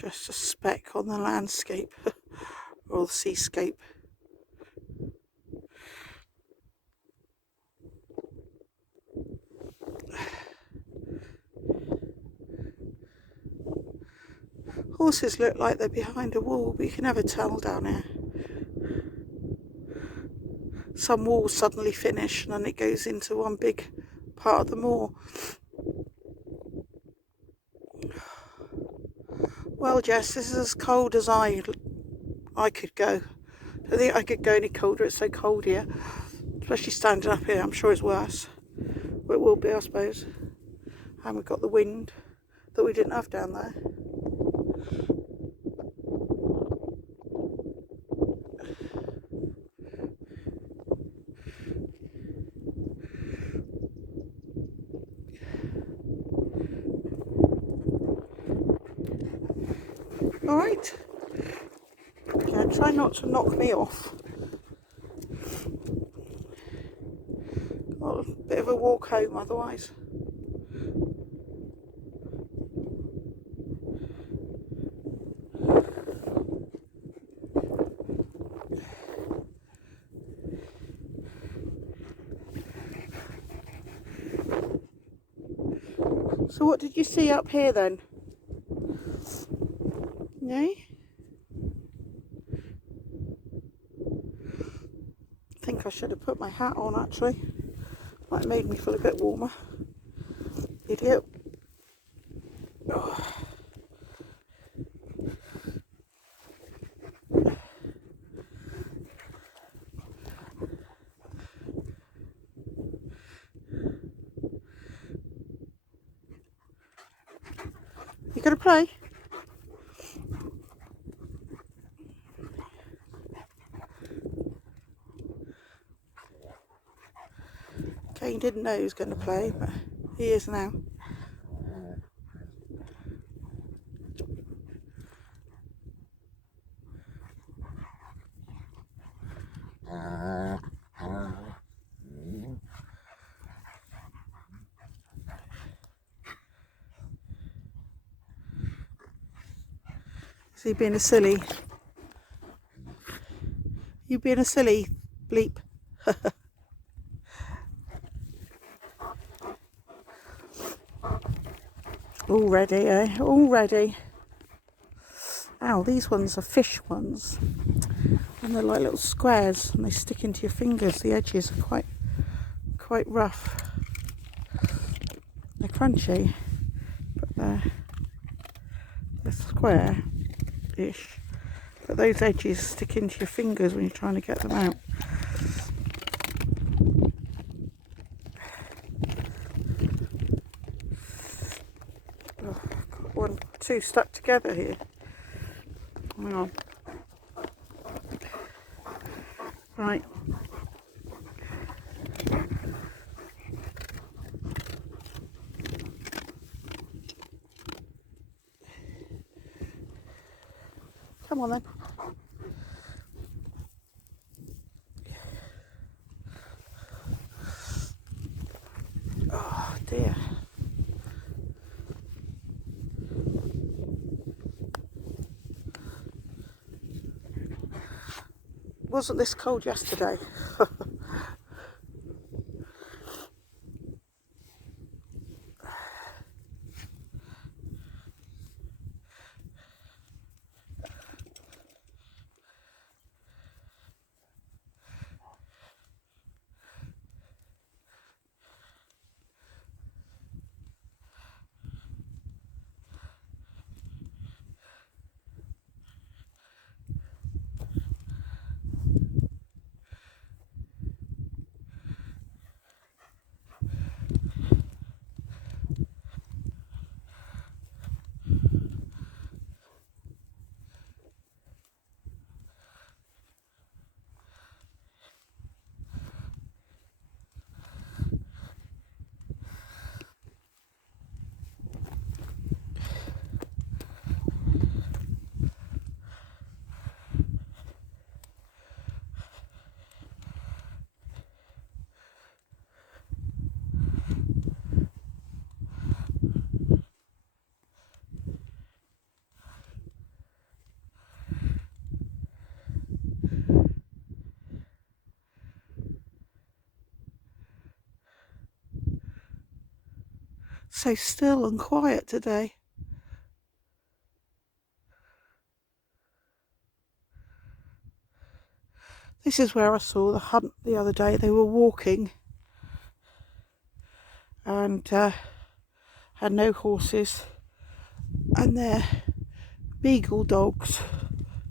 Just a speck on the landscape or the seascape. Horses look like they're behind a wall, but you can never tell down here. Some walls suddenly finish and then it goes into one big part of the moor. Well, Jess, this is as cold as I could go. I don't think I could go any colder. It's so cold here, especially standing up here. I'm sure it's worse. Well, it will be, I suppose. And we've got the wind that we didn't have down there. All right. Yeah, try not to knock me off. Got a bit of a walk home otherwise. So what did you see up here then? No? I think I should have put my hat on actually. Might have made me feel a bit warmer. Idiot. Oh. You gonna play? Kane didn't know he was going to play, but he is now. Is he being a silly? You being a silly bleep? Already, eh? Already. Ow, these ones are fish ones. And they're like little squares and they stick into your fingers. The edges are quite rough. They're crunchy, but they're square-ish. But those edges stick into your fingers when you're trying to get them out. Oh, I've got 1, 2 stuck together here. Hang on. Right. Come on then. Oh dear. Wasn't this cold yesterday? So still and quiet today. This is where I saw the hunt the other day. They were walking and had no horses, and they're beagle dogs,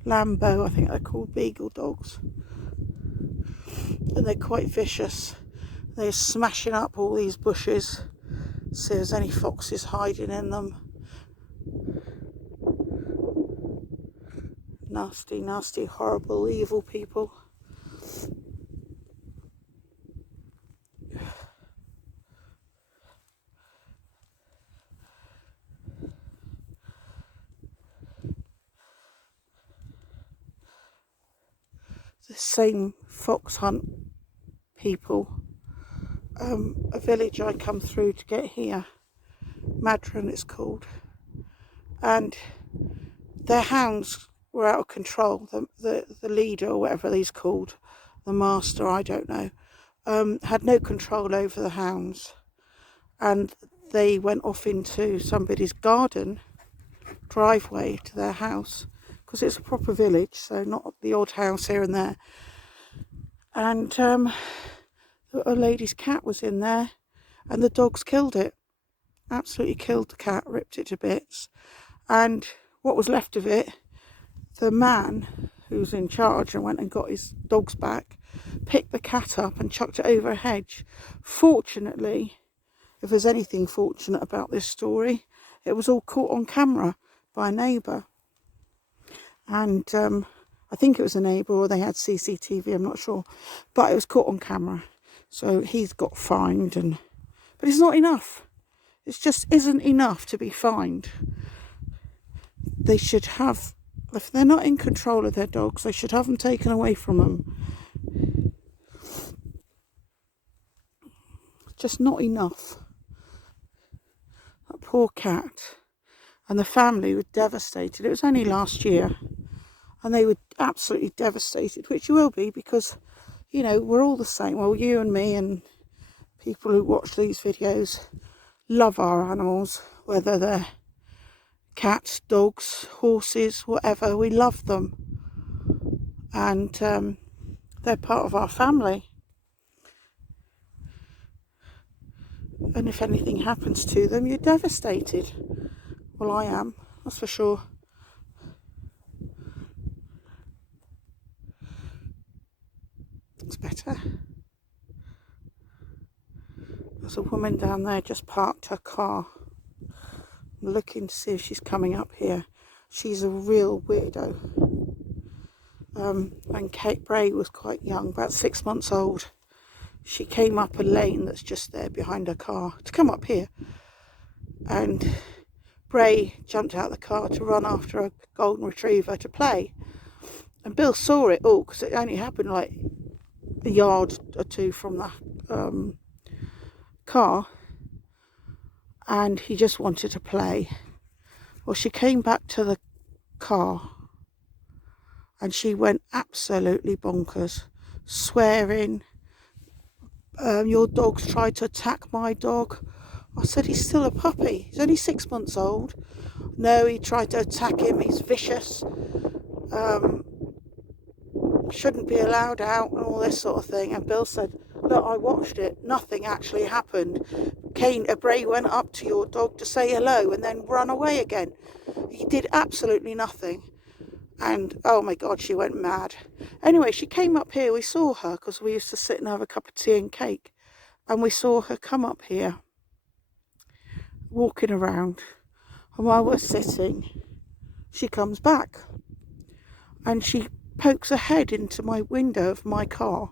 Lambo, I think they're called, beagle dogs, and they're quite vicious. They're smashing up all these bushes, see if there's any foxes hiding in them. Nasty, nasty, horrible, evil people. The same fox hunt people. A village I come through to get here, Madron it's called, and their hounds were out of control. The leader, or whatever he's called, the master, I don't know, had no control over the hounds, and they went off into somebody's garden driveway to their house, because it's a proper village, so not the odd house here and there. And a lady's cat was in there, and the dogs killed it. Absolutely killed the cat, ripped it to bits. And what was left of it, the man who's in charge and went and got his dogs back, picked the cat up and chucked it over a hedge. Fortunately, if there's anything fortunate about this story, it was all caught on camera by a neighbour. And I think it was a neighbour, or they had CCTV, I'm not sure. But it was caught on camera. So he's got fined, but it's not enough. It just isn't enough to be fined. They should have, if they're not in control of their dogs, they should have them taken away from them. Just not enough. That poor cat. And the family were devastated. It was only last year. And they were absolutely devastated, which you will be, because, you know, we're all the same. Well, you and me and people who watch these videos love our animals, whether they're cats, dogs, horses, whatever. We love them, and they're part of our family. And if anything happens to them, you're devastated. Well, I am, that's for sure. It's better. There's a woman down there just parked her car. I'm looking to see if she's coming up here. She's a real weirdo. And Kate Bray was quite young, about 6 months old. She came up a lane that's just there behind her car to come up here. And Bray jumped out of the car to run after a golden retriever to play. And Bill saw it all, because it only happened like a yard or two from the car, and he just wanted to play. Well, she came back to the car and she went absolutely bonkers, swearing, your dog's tried to attack my dog. I said, he's still a puppy, he's only 6 months old. No, he tried to attack him, he's vicious, shouldn't be allowed out and all this sort of thing. And Bill said, look, I watched it, nothing actually happened. Kane, Bray went up to your dog to say hello and then run away again. He did absolutely nothing. And oh my God, she went mad. Anyway, she came up here, we saw her, because we used to sit and have a cup of tea and cake, and we saw her come up here walking around, and while we're sitting, she comes back and she pokes her head into my window of my car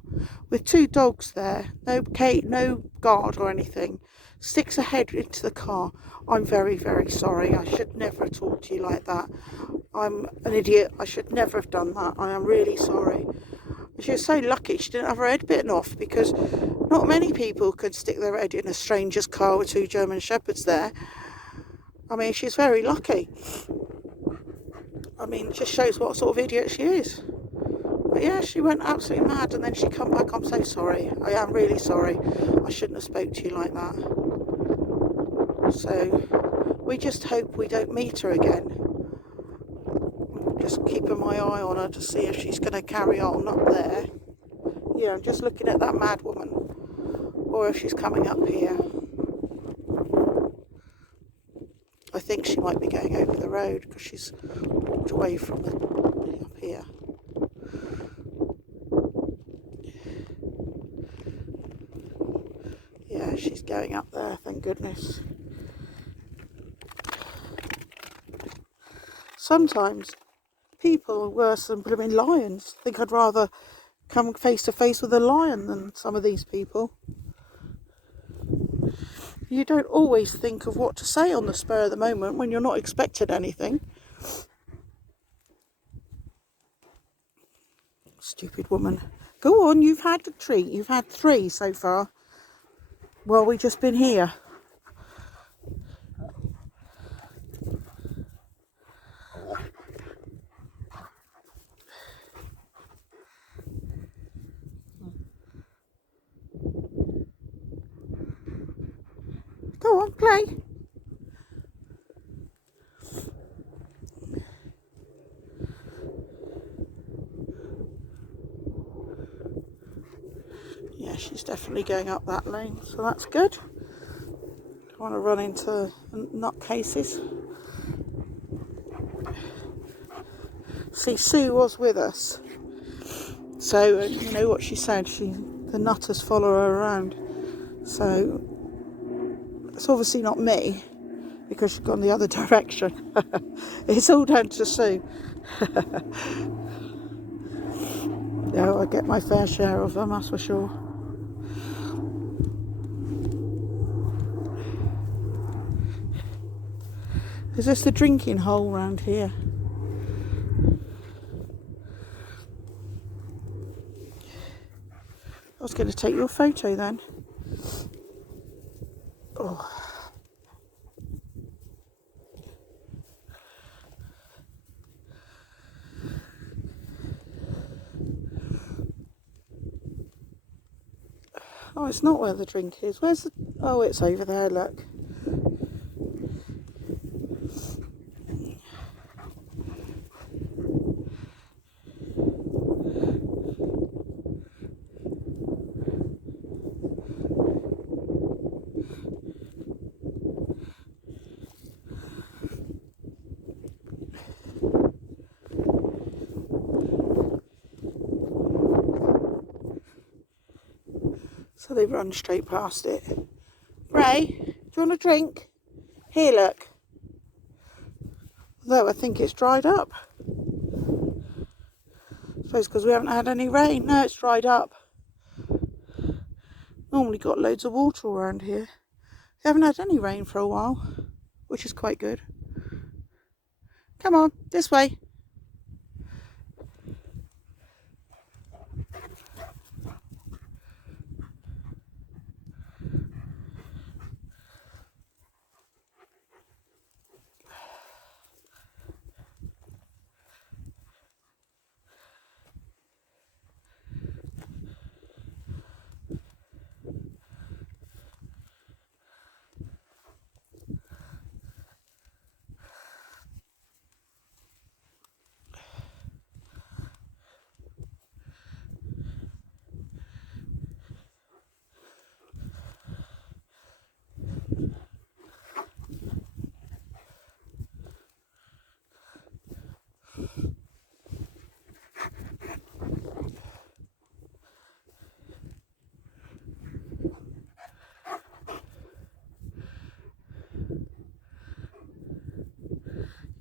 with 2 dogs there, no Kate, no guard or anything, sticks her head into the car. I'm very, very sorry. I should never have talked to you like that. I'm an idiot. I should never have done that. I am really sorry. She was so lucky she didn't have her head bitten off, because not many people could stick their head in a stranger's car with 2 German Shepherds there. I mean, she's very lucky. I mean, it just shows what sort of idiot she is. But yeah, she went absolutely mad, and then she come back. I'm so sorry. I am really sorry. I shouldn't have spoke to you like that. So we just hope we don't meet her again. Just keeping my eye on her to see if she's going to carry on up there. Yeah, I'm just looking at that mad woman, or if she's coming up here. I think she might be going over the road because she's walked away from up here. Yeah, she's going up there, thank goodness. Sometimes people are worse than blooming lions. I think I'd rather come face to face with a lion than some of these people. You don't always think of what to say on the spur of the moment when you're not expecting anything. Stupid woman. Go on, you've had a treat. You've had 3 so far. Well, we've just been here. Go on, play. Yeah, she's definitely going up that lane, so that's good. Don't want to run into nutcases. See, Sue was with us, so you know what she said. The nutters follow her around, so it's obviously not me because she's gone the other direction. It's all down to Sue. No, I get my fair share of them, that's for sure. Is this the drinking hole round here? I was going to take your photo then. Oh. Oh, it's not where the drink is. Where's the... Oh, it's over there, look. So they run straight past it. Ray, do you want a drink? Here, look. Although I think it's dried up. I suppose because we haven't had any rain. No, it's dried up. Normally got loads of water around here. We haven't had any rain for a while, which is quite good. Come on, this way.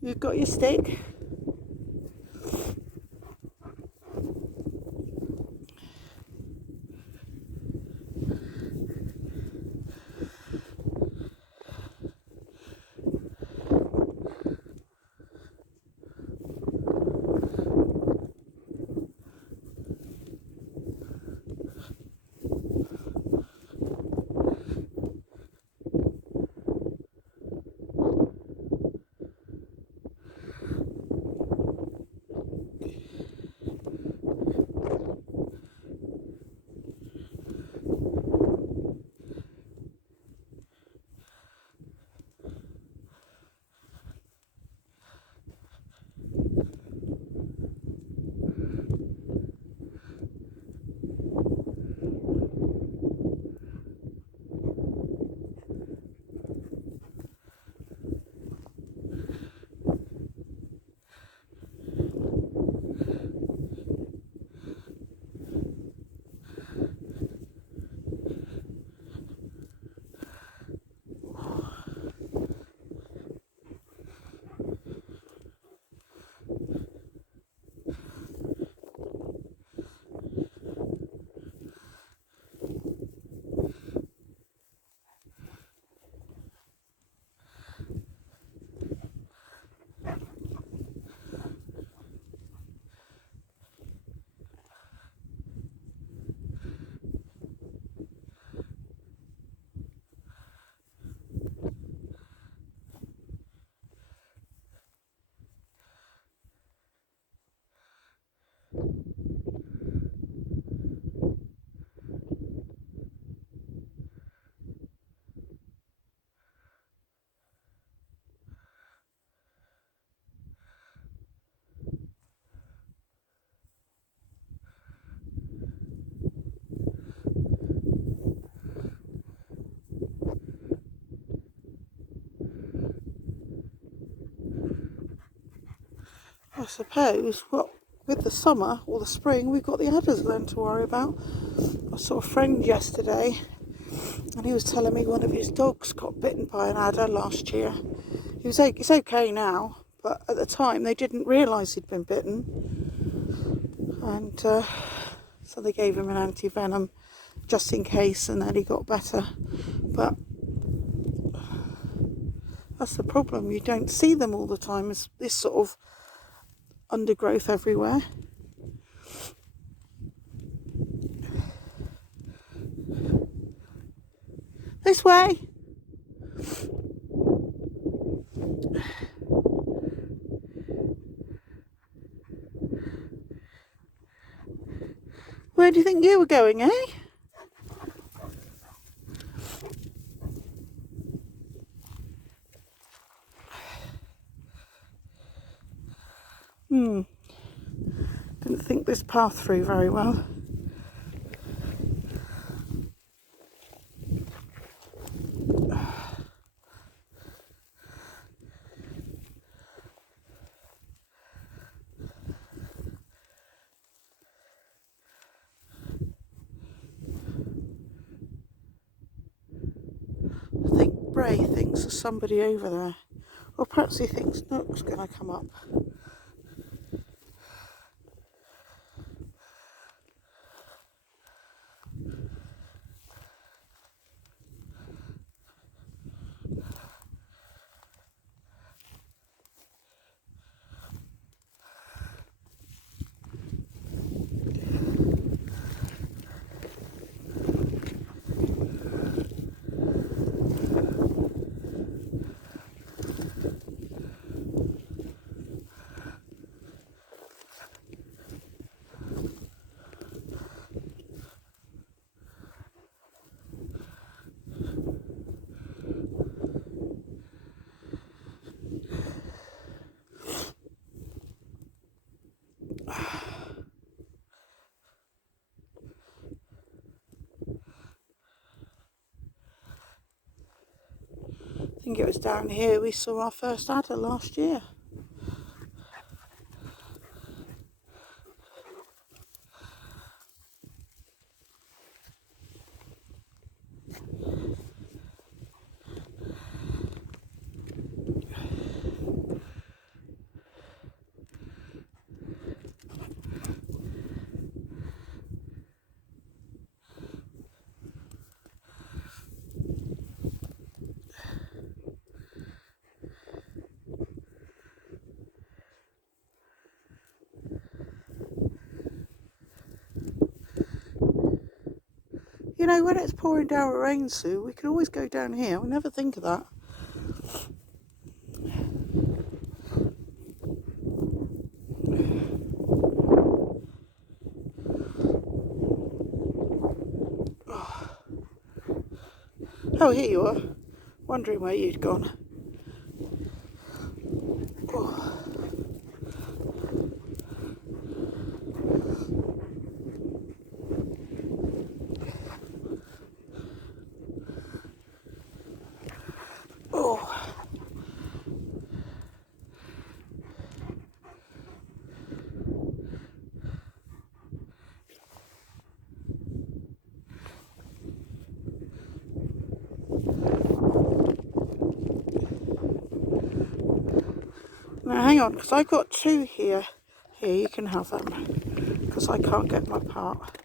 You've got your stick. I suppose, well, with the summer or the spring, we've got the adders then to worry about. I saw a friend yesterday, and he was telling me one of his dogs got bitten by an adder last year. He's okay now, but at the time they didn't realise he'd been bitten, and so they gave him an anti-venom just in case, and then he got better. But that's the problem, you don't see them all the time. It's this sort of undergrowth everywhere. This way. Where do you think you were going, eh? Didn't think this path through very well. I think Bray thinks there's somebody over there. Or perhaps he thinks Nook's going to come up. I think it was down here we saw our first adder last year. You know, when it's pouring down rain, Sue, we could always go down here. We never think of that. Oh, here you are. Wondering where you'd gone. Oh. Oh. Now hang on, because I've got two here. Here, you can have them, because I can't get my part.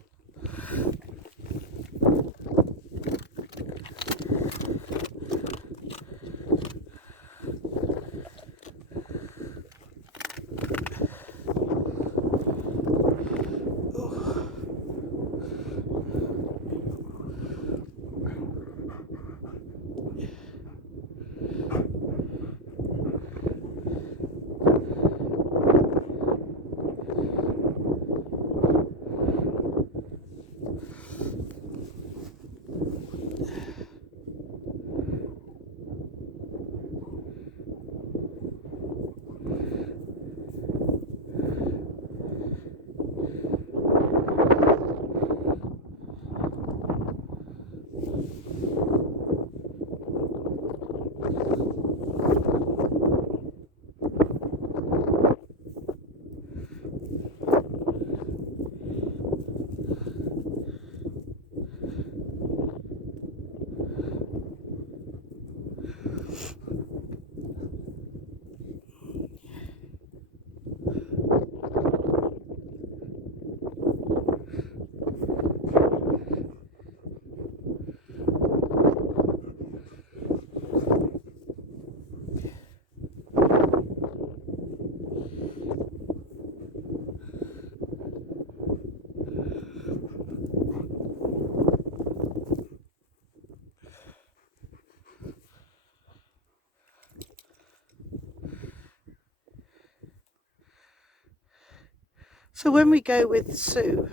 So when we go with Sue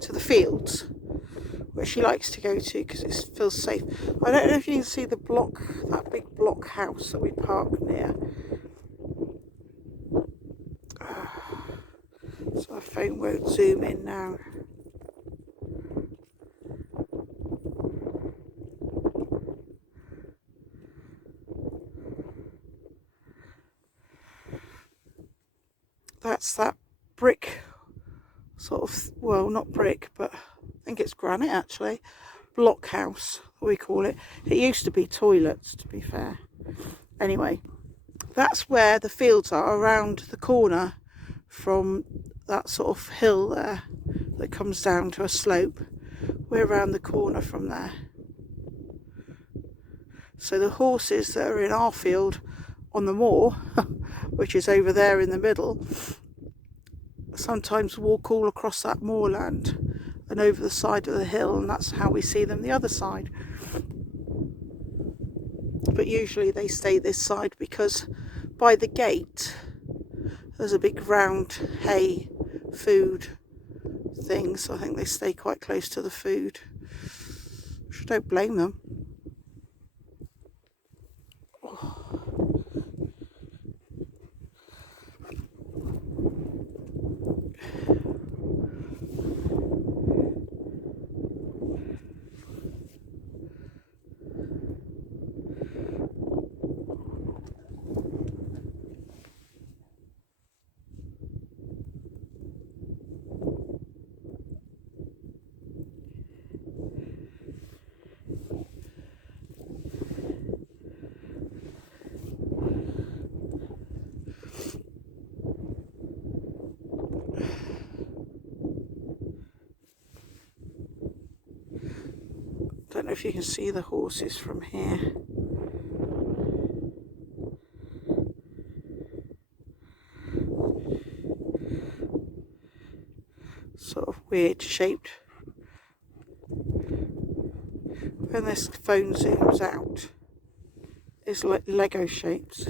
to the fields, where she likes to go to because it feels safe. I don't know if you can see the block, that big block house that we park near. So my phone won't zoom in now. That's that brick sort of, well, not brick, but I think it's granite actually, block house, we call it. It used to be toilets, to be fair. Anyway, that's where the fields are, around the corner from that sort of hill there that comes down to a slope. We're around the corner from there. So the horses that are in our field on the moor, which is over there in the middle, sometimes walk all across that moorland and over the side of the hill, and that's how we see them the other side. But usually they stay this side because by the gate there's a big round hay food thing, so I think they stay quite close to the food, which I don't blame them. Don't know if you can see the horses from here. Sort of weird shaped. When this phone zooms out, it's like Lego shapes.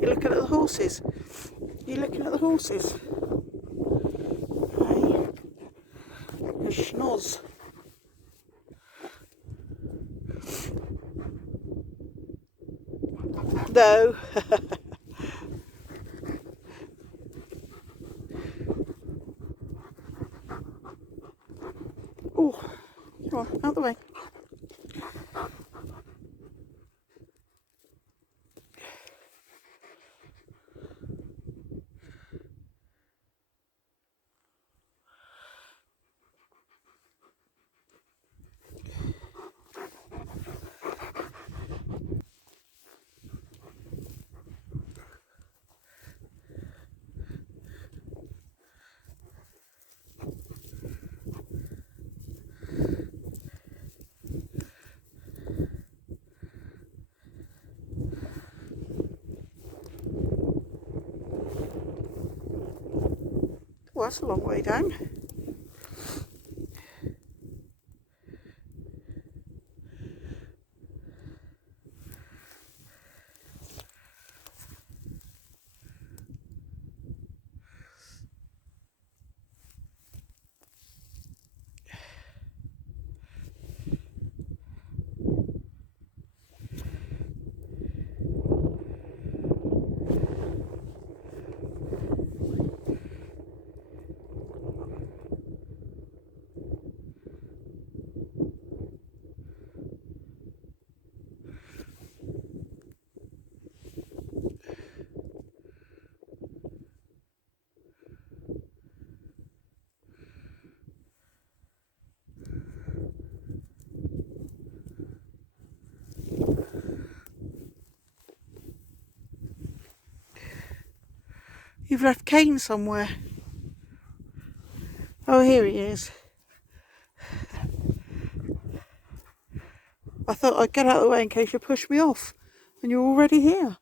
You're looking at the horses. You're looking at the horses. Hey, a schnoz. No. Oh, come on, out the way. Well, that's a long way down. You've left Kane somewhere. Oh, here he is. I thought I'd get out of the way in case you push me off. and you're already here.